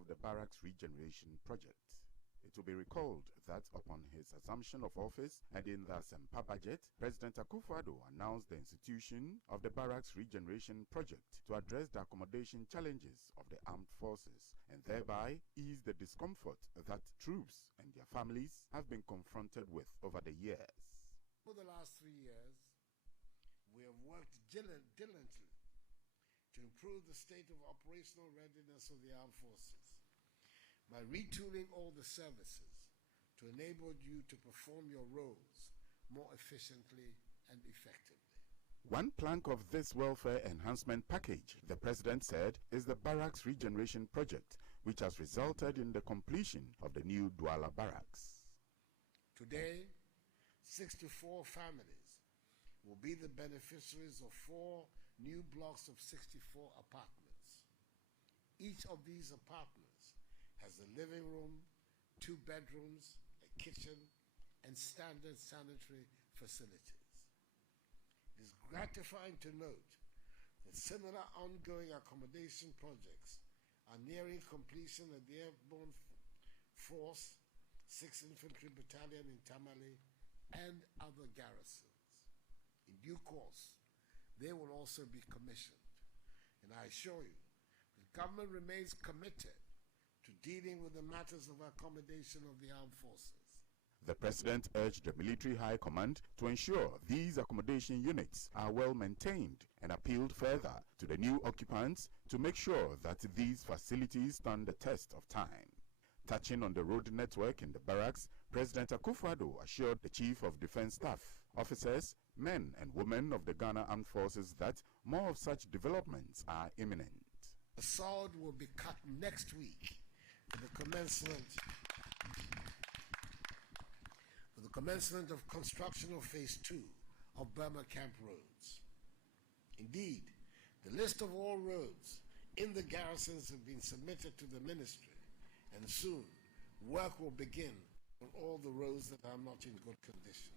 of the Barracks Regeneration project. It will be recalled that upon his assumption of office and in the Sempa budget, President Akufo-Addo announced the institution of the Barracks Regeneration project to address the accommodation challenges of the armed forces and thereby ease the discomfort that troops and their families have been confronted with over the years. For the last 3 years, we have worked diligently to improve the state of operational readiness of the armed forces by retooling all the services to enable you to perform your roles more efficiently and effectively. One plank of this welfare enhancement package, the President said, is the Barracks Regeneration project, which has resulted in the completion of the new Douala Barracks. Today, 64 families will be the beneficiaries of 4 new blocks of 64 apartments. Each of these apartments has a living room, 2 bedrooms, a kitchen, and standard sanitary facilities. It is gratifying to note that similar ongoing accommodation projects are nearing completion at the Airborne Force, 6th Infantry Battalion in Tamale, and other garrisons. In due course, they will also be commissioned. And I assure you, the government remains committed to dealing with the matters of accommodation of the armed forces. The President urged the Military High Command to ensure these accommodation units are well maintained and appealed further to the new occupants to make sure that these facilities stand the test of time. Touching on the road network in the barracks, President Akufo-Addo assured the Chief of Defense Staff, officers, men and women of the Ghana Armed Forces that more of such developments are imminent. The sword will be cut next week for the commencement of construction of Phase 2 of Burma Camp roads. Indeed, the list of all roads in the garrisons have been submitted to the ministry, and soon work will begin on all the roads that are not in good condition.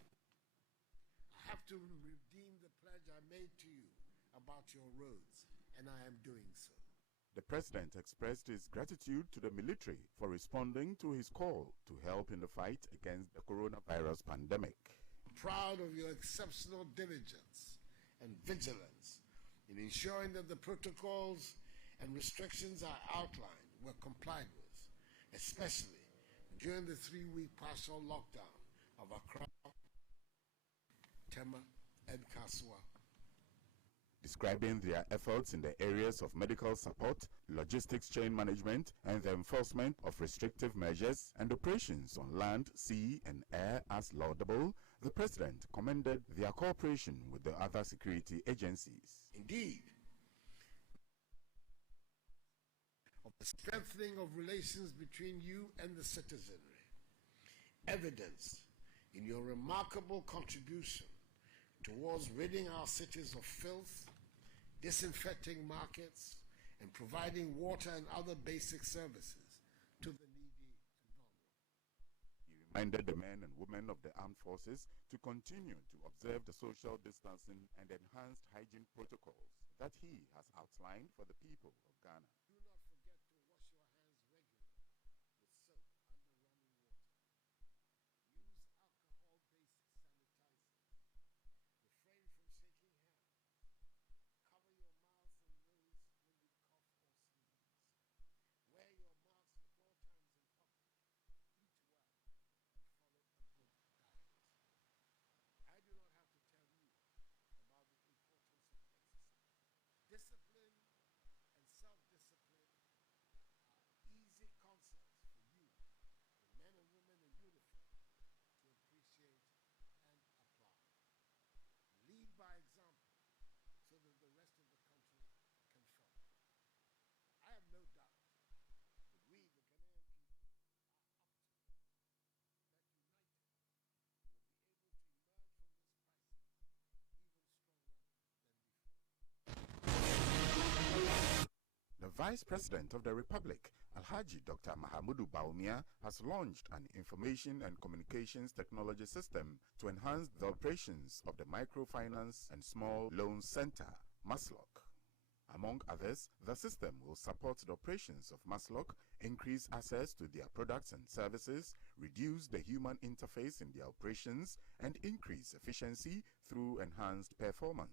I have to redeem the pledge I made to you about your roads, and I am doing so. The President expressed his gratitude to the military for responding to his call to help in the fight against the coronavirus pandemic. I'm proud of your exceptional diligence and vigilance in ensuring that the protocols and restrictions I outlined were complied with, especially during the 3-week partial lockdown of Accra, Tema, and Kaswa. Describing their efforts in the areas of medical support, logistics chain management, and the enforcement of restrictive measures and operations on land, sea, and air as laudable, the President commended their cooperation with the other security agencies. Indeed, of the strengthening of relations between you and the citizenry, evidence in your remarkable contribution towards ridding our cities of filth, disinfecting markets, and providing water and other basic services to the needy and vulnerable. He reminded the men and women of the armed forces to continue to observe the social distancing and enhanced hygiene protocols that he has outlined for the people of Ghana. Do not forget to wash your hands regularly with soap under running water. Use alcohol-based sanitizers. Refrain from shaking hands. Cover your mouth and nose when you cough or sneeze. Wear your mask at all times in public. Eat well and follow a good diet. I do not have to tell you about the importance of exercise. Discipline and self-discipline are easy concepts for you, the men and women in uniform, to appreciate and apply. Lead by example so that the rest of the country can follow. I have no doubt that we, the Ghanaian people, are up to it. That united, we'll be able to emerge from this crisis even stronger than before. The Vice President of the Republic, Alhaji Dr. Mahamudu Bawumia, has launched an information and communications technology system to enhance the operations of the Microfinance and Small Loan Center, Masslock. Among others, the system will support the operations of Masslock increase access to their products and services, reduce the human interface in their operations, and increase efficiency through enhanced performance.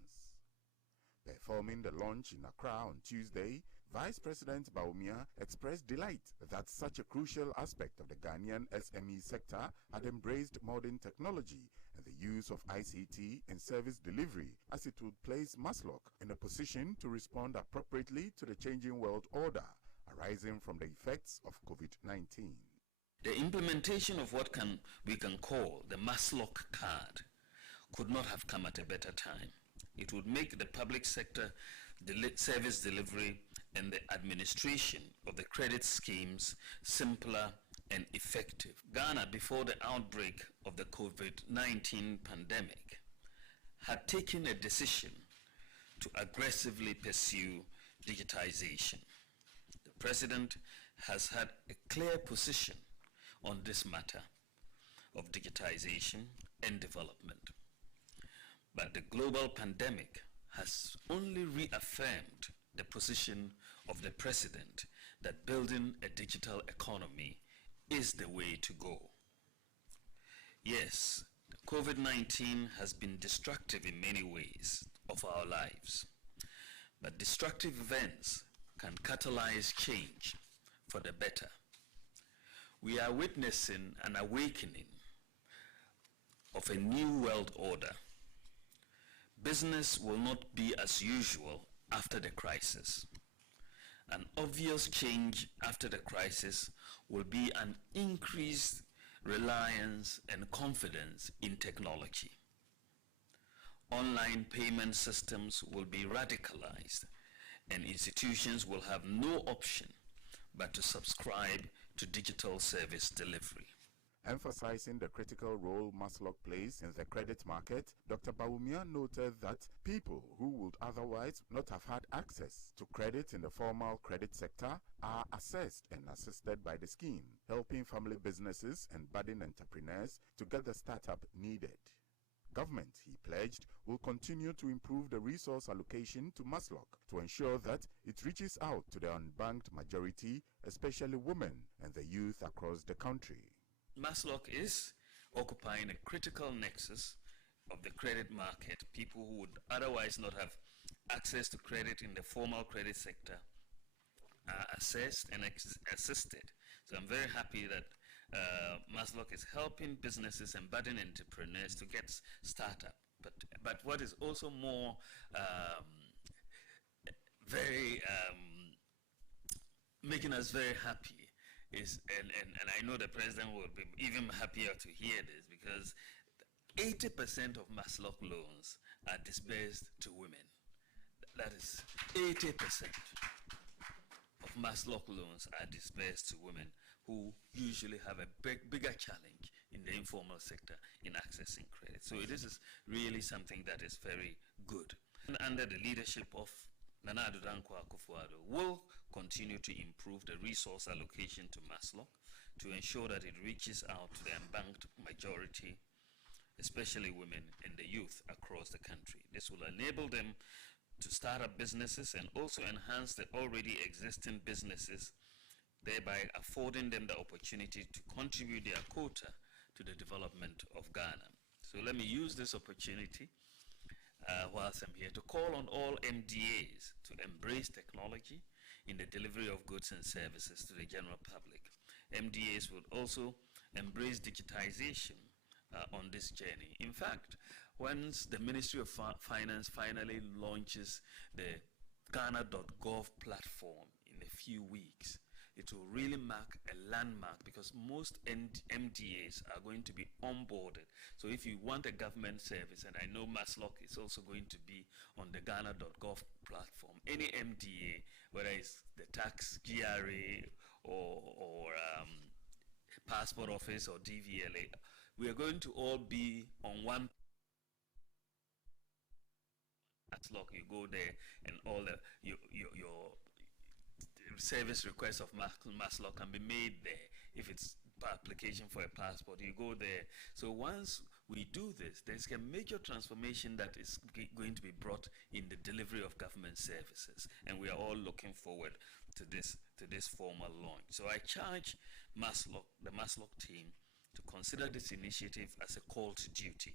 Performing the launch in Accra on Tuesday, Vice President Bawumia expressed delight that such a crucial aspect of the Ghanaian SME sector had embraced modern technology and the use of ICT in service delivery, as it would place Masslock in a position to respond appropriately to the changing world order arising from the effects of COVID-19. The implementation of what we can call the Masslock Card could not have come at a better time. It would make the public sector service delivery and the administration of the credit schemes simpler and effective. Ghana, before the outbreak of the COVID-19 pandemic, had taken a decision to aggressively pursue digitization. The President has had a clear position on this matter of digitization and development. But the global pandemic has only reaffirmed the position of the President that building a digital economy is the way to go. Yes, COVID-19 has been destructive in many ways of our lives, but destructive events can catalyze change for the better. We are witnessing an awakening of a new world order. Business will not be as usual after the crisis. An obvious change after the crisis will be an increased reliance and confidence in technology. Online payment systems will be radicalized, and institutions will have no option but to subscribe to digital service delivery. Emphasizing the critical role Masslock plays in the credit market, Dr. Bawumia noted that people who would otherwise not have had access to credit in the formal credit sector are assessed and assisted by the scheme, helping family businesses and budding entrepreneurs to get the startup needed. Government, he pledged, will continue to improve the resource allocation to Masslock to ensure that it reaches out to the unbanked majority, especially women and the youth across the country. Masslock is occupying a critical nexus of the credit market. People who would otherwise not have access to credit in the formal credit sector are assessed and assisted. So I'm very happy that Masslock is helping businesses and budding entrepreneurs to get startup. But what is also more making us very happy is, and I know the President will be even happier to hear this, because 80% of Masslock loans are disbursed to women. That is 80% of Masslock loans are disbursed to women who usually have a bigger challenge in the informal sector in accessing credit. So this is really something that is very good. And under the leadership of Nana Addo Dankwa Akufo-Addo, will continue to improve the resource allocation to Masslock to ensure that it reaches out to the unbanked majority, especially women and the youth across the country. This will enable them to start up businesses and also enhance the already existing businesses, thereby affording them the opportunity to contribute their quota to the development of Ghana. So let me use this opportunity whilst I'm here to call on all MDAs to embrace technology in the delivery of goods and services to the general public. MDAs will also embrace digitization on this journey. In fact, once the Ministry of Finance finally launches the Ghana.gov platform in a few weeks, it will really mark a landmark, because most MDAs are going to be onboarded. So if you want a government service, and I know Masslock is also going to be on the Ghana.gov platform, any MDA, whether it's the tax, GRA, or passport office or DVLA, we are going to all be on one Masslock. You go there and all your service request of Masslock can be made there. If it's application for a passport, you go there. So once we do this, there's a major transformation that is going to be brought in the delivery of government services, and we are all looking forward to this formal launch. So I charge the Masslock team to consider this initiative as a call to duty.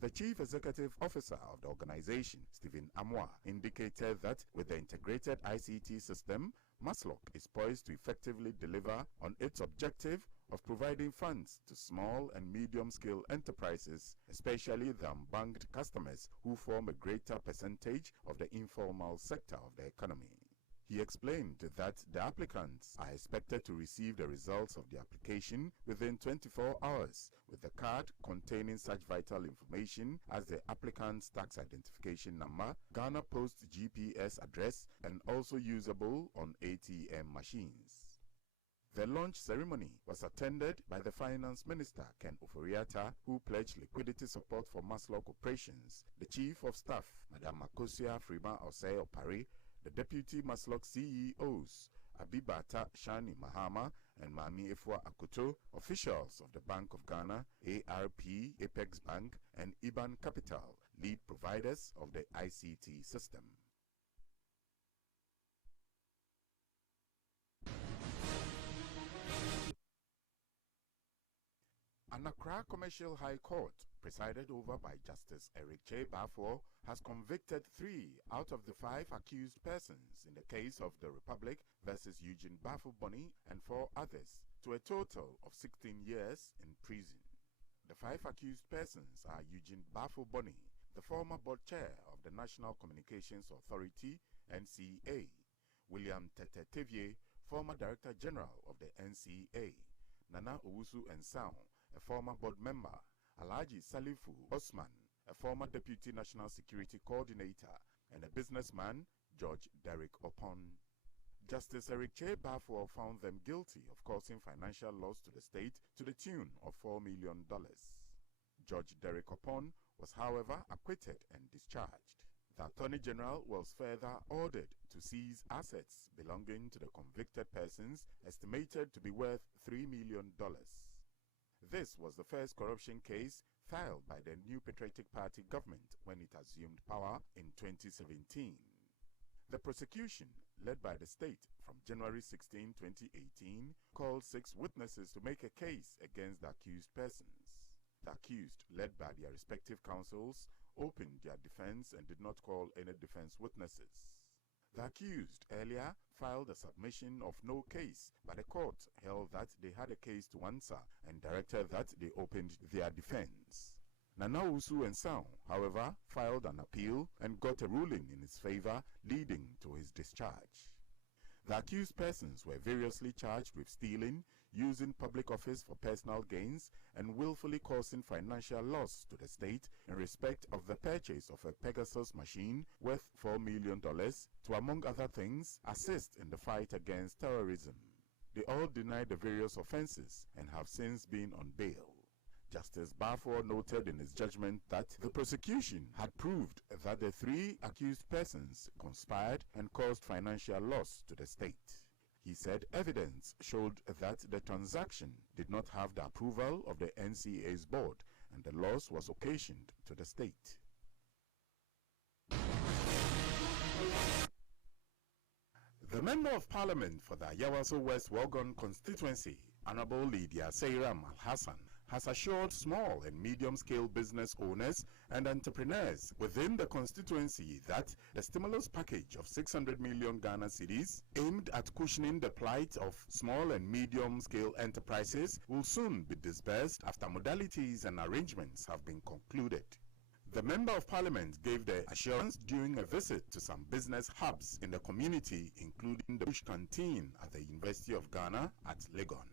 The Chief Executive Officer of the organization, Stephen Amwa, indicated that with the integrated ICT system, Masslock is poised to effectively deliver on its objective of providing funds to small and medium-scale enterprises, especially the unbanked customers who form a greater percentage of the informal sector of the economy. He explained that the applicants are expected to receive the results of the application within 24 hours, with the card containing such vital information as the applicant's tax identification number, Ghana Post GPS address, and also usable on ATM machines. The launch ceremony was attended by the Finance Minister, Ken Oforiatta, who pledged liquidity support for Masslock operations, the Chief of Staff, Madam Makosia Frima Osei Opari, the Deputy Masslock CEOs, Abibata Shani Mahama and Mami Efwa Akoto, officials of the Bank of Ghana, ARP, Apex Bank, and IBAN Capital, lead providers of the ICT system. An Accra Commercial High Court, presided over by Justice Eric J. Bafo, has convicted 3 out of the 5 accused persons in the case of the Republic versus Eugene Bafo-Boni and 4 others to a total of 16 years in prison. The 5 accused persons are Eugene Bafo-Boni, the former board chair of the National Communications Authority, NCA, William Tetetevie, former Director General of the NCA, Nana Owusu Ensao, a former board member, Alhaji Salifu Osman, a former Deputy National Security Coordinator, and a businessman, George Derrick Opon. Justice Eric Che Bafo found them guilty of causing financial loss to the state to the tune of $4 million. George Derrick Opon was, however, acquitted and discharged. The Attorney General was further ordered to seize assets belonging to the convicted persons estimated to be worth $3 million. This was the first corruption case filed by the New Patriotic Party government when it assumed power in 2017. The prosecution, led by the state from January 16, 2018, called 6 witnesses to make a case against the accused persons. The accused, led by their respective counsels, opened their defense and did not call any defense witnesses. The accused earlier filed a submission of no case, but the court held that they had a case to answer and directed that they opened their defense. Nana Owusu Ensao, however, filed an appeal and got a ruling in his favor, leading to his discharge. The accused persons were variously charged with stealing, using public office for personal gains, and willfully causing financial loss to the state in respect of the purchase of a Pegasus machine worth $4 million to, among other things, assist in the fight against terrorism. They all denied the various offenses and have since been on bail. Justice Bafo noted in his judgment that the prosecution had proved that the 3 accused persons conspired and caused financial loss to the state. He said evidence showed that the transaction did not have the approval of the NCA's board and the loss was occasioned to the state. The Member of Parliament for the Ayawaso West Wogon constituency, Honorable Lydia Seiram Al-Hassan, has assured small and medium-scale business owners and entrepreneurs within the constituency that the stimulus package of 600 million Ghana cedis aimed at cushioning the plight of small and medium-scale enterprises will soon be disbursed after modalities and arrangements have been concluded. The Member of Parliament gave the assurance during a visit to some business hubs in the community, including the Bush Canteen at the University of Ghana at Legon.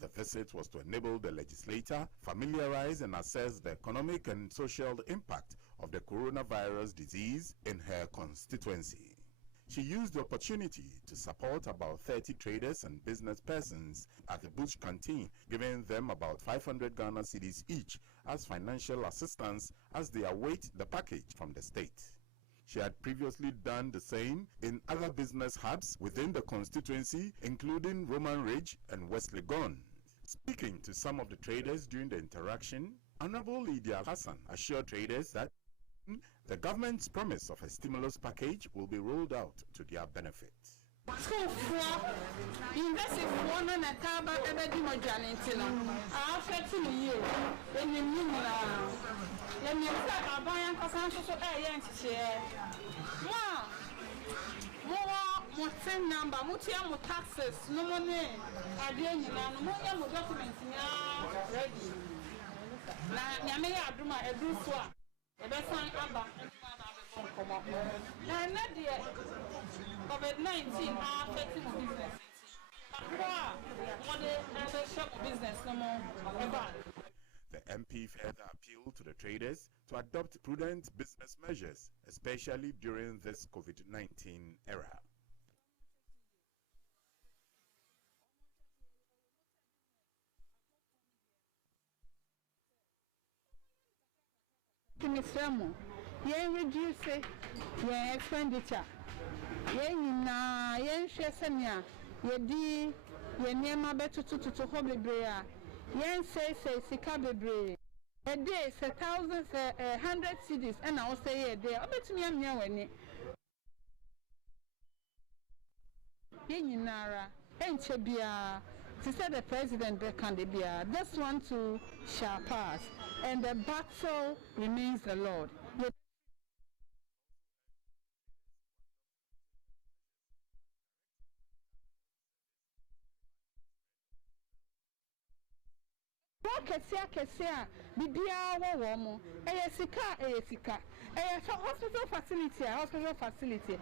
The visit was to enable the legislator familiarize and assess the economic and social impact of the coronavirus disease in her constituency. She used the opportunity to support about 30 traders and business persons at the Bush Canteen, giving them about 500 Ghana cedis each as financial assistance as they await the package from the state. She had previously done the same in other business hubs within the constituency, including Roman Ridge and West Legon. Speaking to some of the traders during the interaction, Honorable Lydia Hassan assured traders that the government's promise of a stimulus package will be rolled out to their benefit. School for university one on a taba ever do my janitino. After 2 years, in the minute, let me start a buy and so young share. More 10 number, Mutiam taxes, no money, I didn't know documents ready. Now, Yamea do my every swap. The best one, Abba. Now, not yet. COVID-19 are affecting business. Business no more. The MP further appealed to the traders to adopt prudent business measures, especially during this COVID-19 era. Yen reduce yen expenditure. Yen na yen share semia. Yedi yen nema betu to hobebrea. Yen say sika bebre. A day is 1,100 cities and I will say a day. I bet me am weni. Yen nara enchebia. She said the president Bekandibia. This one too shall pass, and the battle remains the Lord. Kesia, Bibia, Womo, a sika, a hospital facility, a health facility.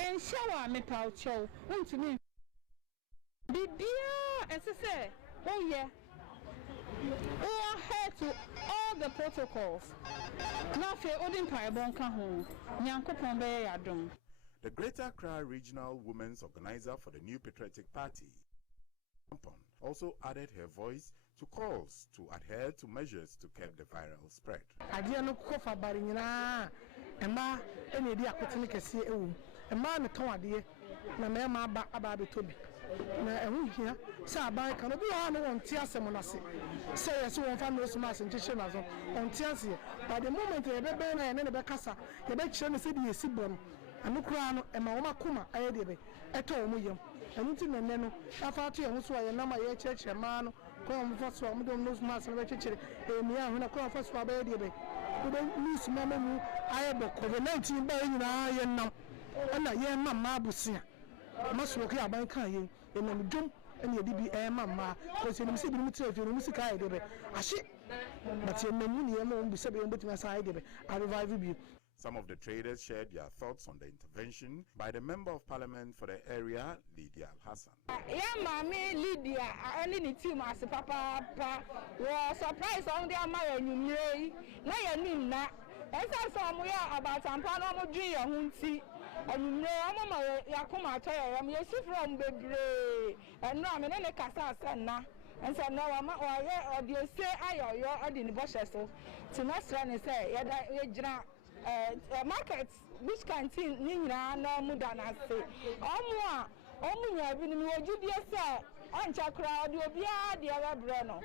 And shower me poucho, won't to me. Bibia, as I say, oh yeah. Oh, head to all the protocols. Now, for Odin Piebonka home, Yanko Pombe Yadum. The Greater Accra Regional Women's Organizer for the New Patriotic Party also added her voice to calls to adhere to measures to curb the viral spread. Adiano kofa barinina, Emma, any idea could take a a man told you, na me about Toby. Na here, Sabai can be on Tiasa Monasi. Say as you won't find no smash and Tishan on Tiasi. By the moment they ever burn and then the Bacassa, the Bechan the city is Sibon, and Nukrano and Mama Kuma, I did it. At all, William. And it's in the Neno, after you also a number of church and man, come first one, we don't lose mass and church, and we are when I come first for a baby. We don't miss Mamma, I have a COVID-19 by now. And I am Mamma Busia. Masslock Card by Kay, and then jump and you be a mamma, because you see the material of music. I did it. But your menu won't be seven between my side. I revive you. Some of the traders shared their thoughts on the intervention by the Member of Parliament for the area, Lydia Hassan. Yeah, Mammy Lydia, I only need 2 months, Papa, was surprised on their marriage. Nay, Nina, as I saw about Ampano Junior Hunty. And no, Mamma, Yakuma, I'm your from the and no, I'm in a casa, and so no, I'm or you say I or you're in the bushes. To not run and say, markets, which canteen, Nina, no Mudana say. Omwa, Omu, I've been in your Judia, sir, and Chakra, you'll be a dear Bruno.